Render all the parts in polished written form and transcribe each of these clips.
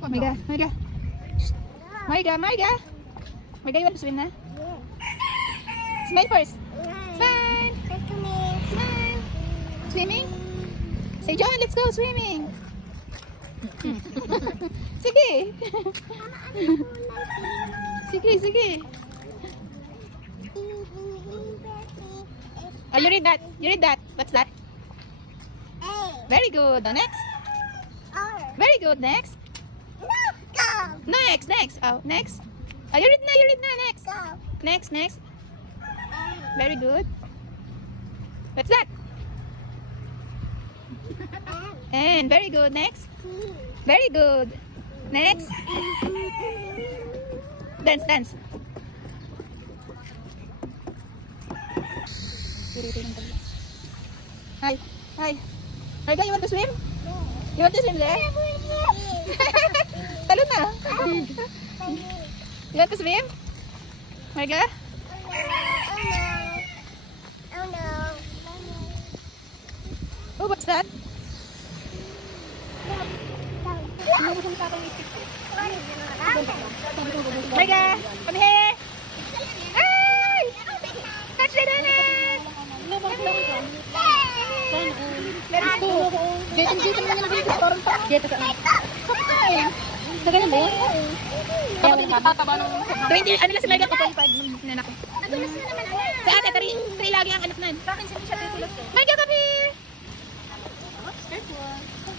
Marga, Marga. Marga, Marga. Marga, you want to swim na? Smile first. Smile. Smile. Swimming? Say, John, let's go swimming. Sige. Sige, sige. Oh, you read that. You read that. What's that? Very good. The next. Very good. Next. Next, next. Oh, next. Oh, you read na, you read na. Next. Next, next. Very good. What's that? And very good. Next. Very good. Next. Dance, dance. Hi, hi. Marga, you want to swim? You want to swim there? Talo na. You want to swim? Marga? Oh, what's that? Marga, come here. Ay! Catch the donut! Dito na lang yung restaurant pa. Dito sa sa ganun ba yun? Kaya wala tataba ng 20, ano lang si Marga ko 25 na anak ko. Sa ate, 3 lagi ang anak na yun. Sa akin, siya tutulog. Marga, come here!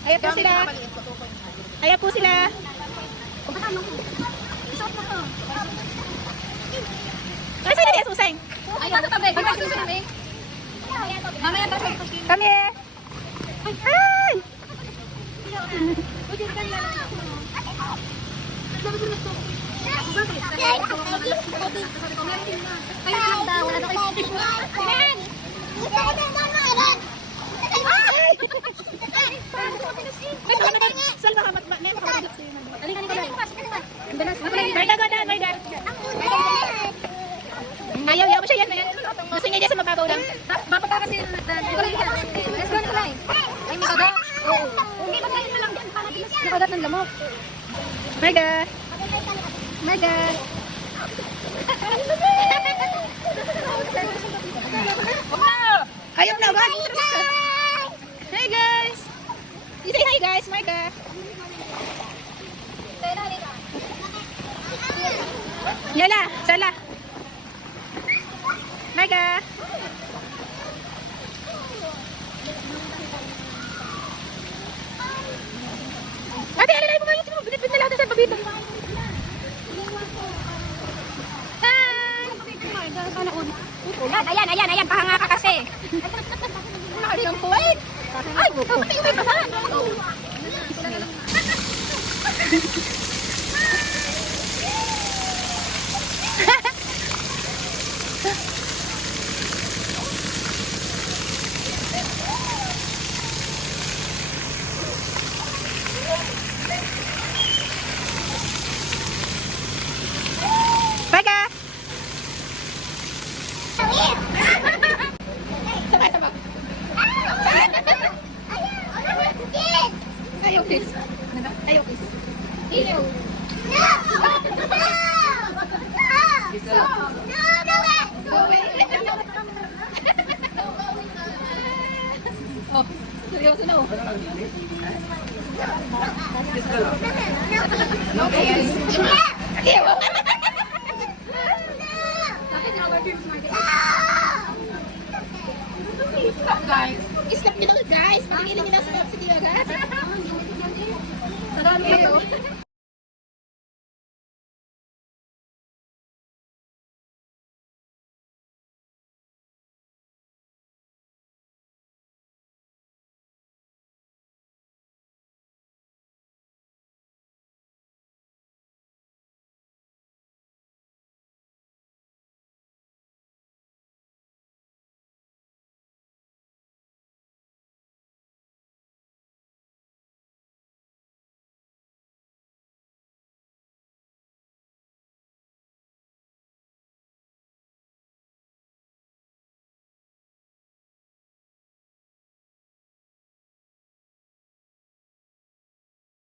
Ayan po sila. Ayan po sila. Ay, saan na susay? Ayaw, tatabay. Pagka susunod mamaya tayo. Come here. Ay! Ayaw mo siya yan. Gusto niya dyan sa mababaw lang. Bapak ka kasi let's go na lang. Ay, may kagat. Hindi, magkain mo lang dyan. May kagat ng lamok. Marga. Marga. Ayaw na ba? Hi guys. You say hi guys, Marga. Yala, sala. Marga. Ate, alala mo kayo. Binit na lahat sa pabito. Hi! Ayan, pahanga ka kasi. Nakali ng puwet. Ay, kapatid yung may basahan. Marga! Sabay. Ayaw kiss. Ayaw kiss. Ilaw. Oh, seryoso na oh. Guys, stop nyo guys. Pakinggan nyo na sa video guys.